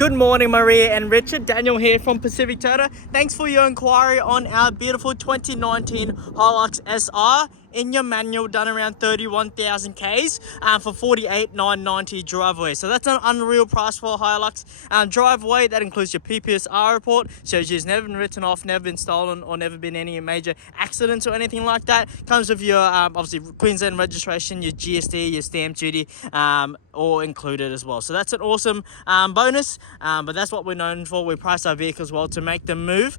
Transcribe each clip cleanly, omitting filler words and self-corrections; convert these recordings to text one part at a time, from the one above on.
Good morning, Maria and Richard. Daniel here from Pacific Toyota. Thanks for your inquiry on our beautiful 2019 Hilux SR in your manual, done around 31,000 Ks for 48,990 driveway. So that's an unreal price for a Hilux driveway. That includes your PPSR report, shows you it's never been written off, never been stolen, or never been any major accidents or anything like that. Comes with your obviously Queensland registration, your GST, your stamp duty, all included as well. So that's an awesome bonus, but that's what we're known for. We price our vehicles well to make them move.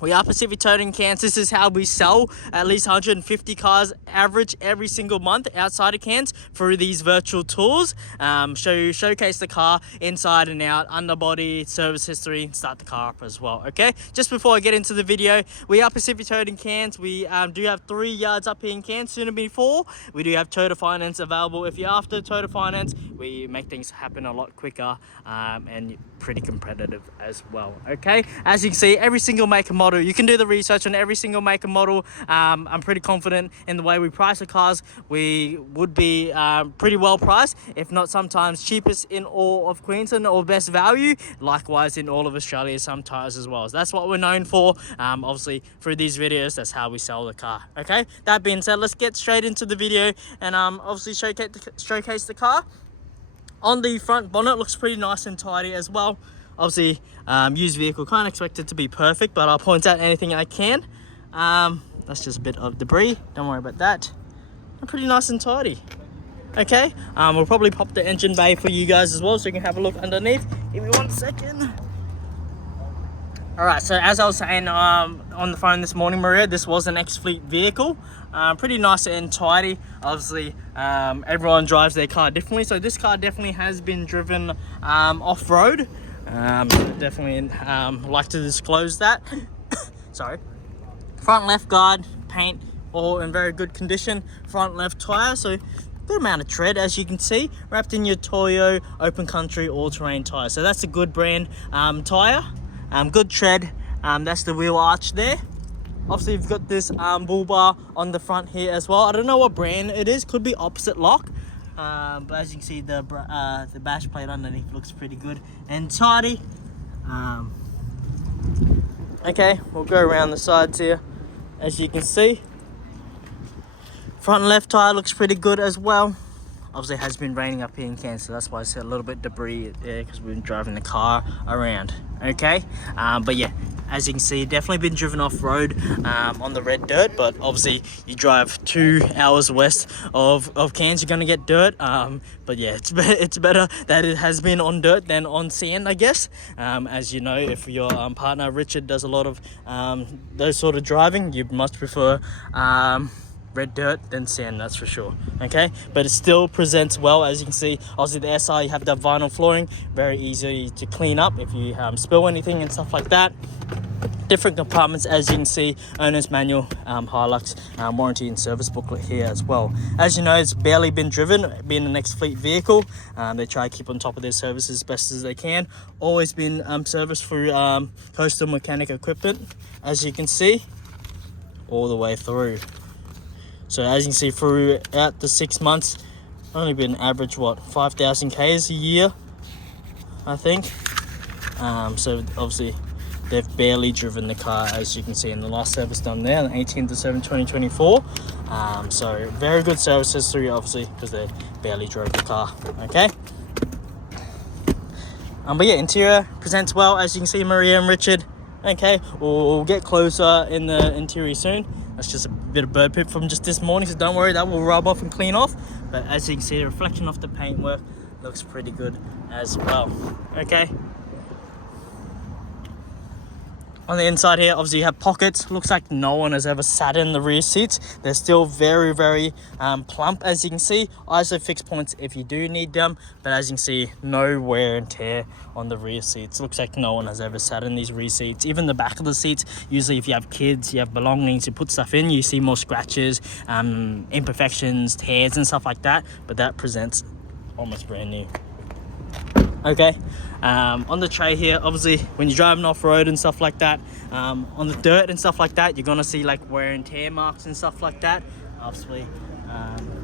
We are Pacific Toyota in Cairns. This is how we sell at least 150 cars average every single month outside of Cairns through these virtual tours. Showcase the car inside and out, underbody, service history, start the car up as well. Okay, just before I get into the video, we are Pacific Toyota in Cairns. We do have 3 yards up here in Cairns, soon to be 4. We do have Toyota Finance available. If you're after Toyota Finance, we make things happen a lot quicker and pretty competitive as well. Okay, as you can see, every single make and model, you can do the research on every single make and model. I'm pretty confident in the way we price the cars. We would be pretty well priced, if not sometimes cheapest in all of Queensland, or best value, likewise in all of Australia sometimes as well. So that's what we're known for. Obviously through these videos, that's how we sell the car. Okay, that being said, let's get straight into the video and obviously showcase the car. On the front bonnet, looks pretty nice and tidy as well. Obviously, used vehicle, can't expect it to be perfect, but I'll point out anything I can. That's just a bit of debris, don't worry about that. Pretty nice and tidy. Okay, we'll probably pop the engine bay for you guys as well, so you can have a look underneath. Give me 1 second. Alright, so as I was saying on the phone this morning, Maria, this was an ex-fleet vehicle. Pretty nice and tidy. Obviously, everyone drives their car differently, so this car definitely has been driven off-road. Definitely like to disclose that. Sorry. Front left guard, paint, all in very good condition. Front left tyre, so good amount of tread, as you can see, wrapped in your Toyo Open Country all-terrain tyre. So that's a good brand tyre. Good tread. That's the wheel arch there. Obviously, you've got this bull bar on the front here as well. I don't know what brand it is. Could be opposite lock. But as you can see, the bash plate underneath looks pretty good and tidy. Okay, we'll go around the sides here. As you can see, front left tire looks pretty good as well. Obviously, it has been raining up here in Cairns, so that's why I said a little bit debris there, because we've been driving the car around. Okay, but yeah, as you can see, definitely been driven off-road on the red dirt, but obviously you drive 2 hours west of Cairns, you're going to get dirt. But yeah, it's better that it has been on dirt than on sand, I guess. As you know, if your partner Richard does a lot of those sort of driving, you must prefer red dirt than sand, that's for sure. Okay, but it still presents well. As you can see, obviously the SR, you have the vinyl flooring, very easy to clean up if you spill anything and stuff like that. Different compartments, as you can see, owner's manual, Hilux, warranty and service booklet here as well. As you know, it's barely been driven, being an ex-fleet vehicle. They try to keep on top of their services as best as they can. Always been serviced through Coastal Mechanic Equipment, as you can see, all the way through. So as you can see, throughout the 6 months, only been average, 5,000 Ks a year, I think. So obviously, they've barely driven the car, as you can see in the last service done there, on the 18th of 7, 2024. So very good service history, obviously, because they barely drove the car. Okay. But yeah, interior presents well, as you can see, Maria and Richard. Okay, we'll get closer in the interior soon. That's just a bit of bird poop from just this morning, so don't worry, that will rub off and clean off. But as you can see, the reflection off the paintwork looks pretty good as well. Okay. On the inside here, obviously you have pockets. Looks like no one has ever sat in the rear seats. They're still very, very plump, as you can see. ISO fixed points if you do need them, but as you can see, no wear and tear on the rear seats. Looks like no one has ever sat in these rear seats. Even the back of the seats, usually if you have kids, you have belongings, you put stuff in, you see more scratches, imperfections, tears and stuff like that, but that presents almost brand new. Okay, on the tray here, obviously when you're driving off-road and stuff like that, on the dirt and stuff like that, you're gonna see like wear and tear marks and stuff like that. Obviously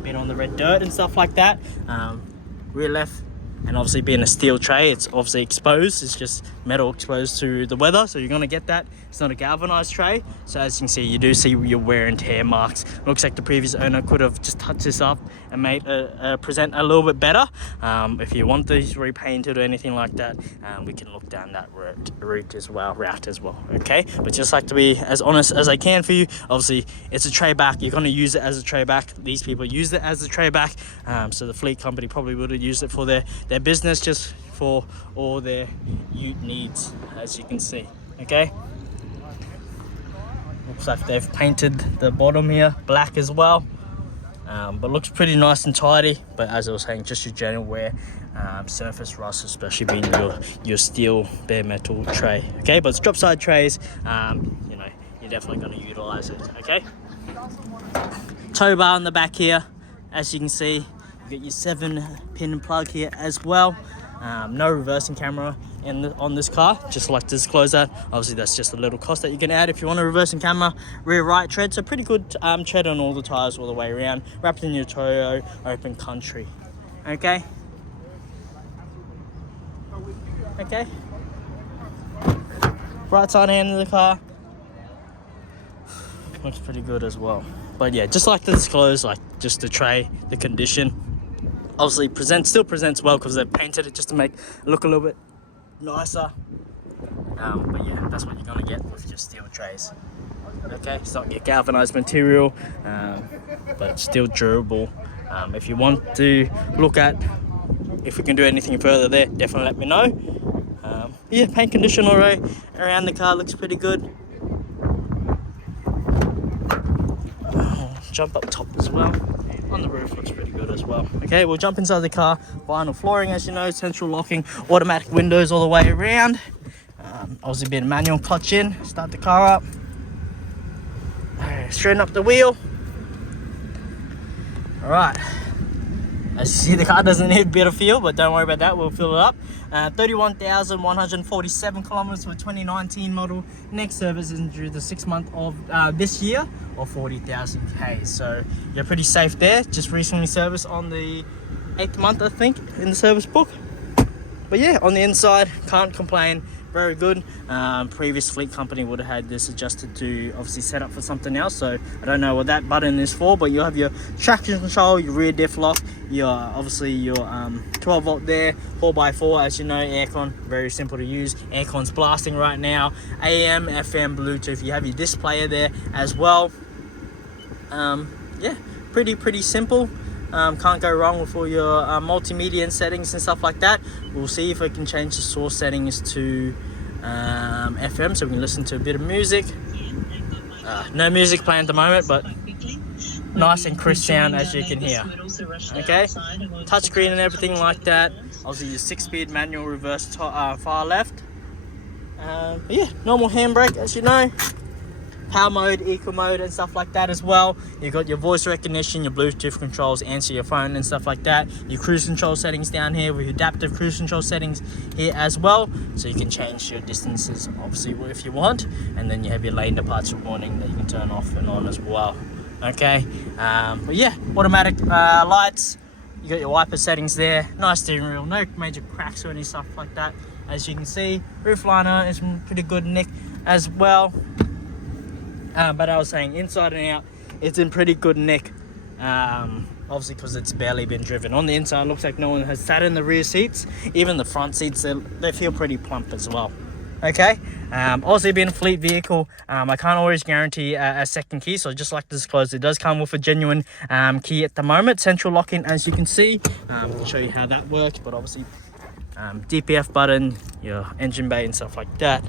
been on the red dirt and stuff like that. Rear left and obviously being a steel tray, it's obviously exposed. It's just metal exposed to the weather, so you're going to get that. It's not a galvanized tray, so as you can see, you do see your wear and tear marks. Looks like the previous owner could have just touched this up and made present a little bit better. If you want these repainted or anything like that, we can look down that route as well, okay? But just like to be as honest as I can for you. Obviously it's a tray back, you're going to use it as a tray back. These people use it as a tray back, so the fleet company probably would have used it for their business, just for all their ute needs, as you can see. Okay, looks like they've painted the bottom here black as well, but looks pretty nice and tidy. But as I was saying, just your general wear, surface rust, especially being your steel bare metal tray. Okay, but it's drop side trays, you know, you're definitely going to utilize it. Okay, tow bar on the back here, as you can see. You get your 7-pin plug here as well. No reversing camera on this car, just like to disclose that. Obviously that's just a little cost that you can add if you want a reversing camera. Rear right tread, so pretty good tread on all the tires all the way around, wrapped in your Toyo open country. Okay, right side hand of the car looks pretty good as well. But yeah, just like to disclose, like just the tray, the condition, obviously still presents well because they've painted it just to make it look a little bit nicer. But yeah, that's what you're gonna get with your steel trays. Okay, it's not your galvanized material, but it's still durable. If you want to look at if we can do anything further there, definitely let me know. Yeah, paint condition already around the car looks pretty good. Jump up top as well. On the roof looks pretty good as well. Okay, we'll jump inside the car. Vinyl flooring, as you know, central locking, automatic windows all the way around. Obviously being manual, clutch in, start the car up. Straighten up the wheel. All right. As you see, the car doesn't need a bit of fuel, but don't worry about that, we'll fill it up. 31,147 kilometers for 2019 model. Next service isn't due the 6th month of this year, or 40,000 K. So you're pretty safe there. Just recently serviced on the 8th month, I think, in the service book. But yeah, on the inside, can't complain. Very good. Previous fleet company would have had this adjusted to obviously set up for something else, so I don't know what that button is for, but you'll have your traction control, your rear diff lock, your obviously your 12 volt there, 4x4, as you know, aircon, very simple to use. Aircon's blasting right now. AM, FM, Bluetooth. You have your disc player there as well. Yeah, pretty simple. Can't go wrong with all your multimedia and settings and stuff like that. We'll see if I can change the source settings to FM, so we can listen to a bit of music. No music playing at the moment, but nice and crisp sound, as you can hear. Okay, touchscreen and everything like that. Obviously your 6-speed manual reverse far left. But yeah, normal handbrake, as you know. Power mode, eco mode and stuff like that as well. You've got your voice recognition, your Bluetooth controls, answer your phone and stuff like that. Your cruise control settings down here with your adaptive cruise control settings here as well. So you can change your distances obviously if you want. And then you have your lane departure warning that you can turn off and on as well. Okay, but yeah, automatic lights. You got your wiper settings there. Nice steering wheel, no major cracks or any stuff like that. As you can see, roof liner is in pretty good nick as well. But I was saying, inside and out, it's in pretty good nick. Obviously because it's barely been driven. On the inside, looks like no one has sat in the rear seats. Even the front seats, they feel pretty plump as well. Okay, obviously being a fleet vehicle, I can't always guarantee a second key, so I just like to disclose it does come with a genuine key at the moment. Central locking, as you can see. I'll show you how that works, but obviously DPF button, your engine bay and stuff like that.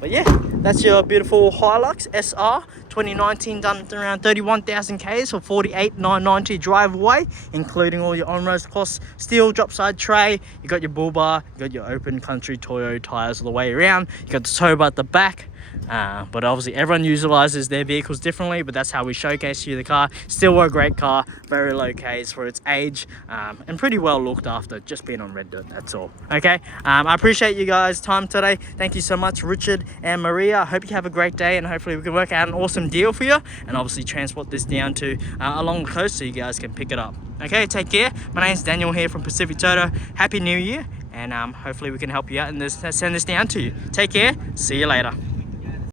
But yeah, that's your beautiful Hilux SR 2019, done around 31,000 Ks for 48,990 drive away, including all your on-road costs. Steel drop side tray, you got your bull bar, you got your open country Toyo tires all the way around, you got the tow bar at the back. But obviously everyone utilizes their vehicles differently, but that's how we showcase you the car. Still a great car, very low Ks for its age, and pretty well looked after, just being on red dirt, that's all. Okay, I appreciate you guys' time today. Thank you so much, Richard And Maria, I hope you have a great day, and hopefully we can work out an awesome deal for you, and obviously transport this down to along the coast so you guys can pick it up. Okay, take care. My name's Daniel here from Pacific Toyota. Happy New Year, and hopefully we can help you out and send this down to you. Take care. See you later.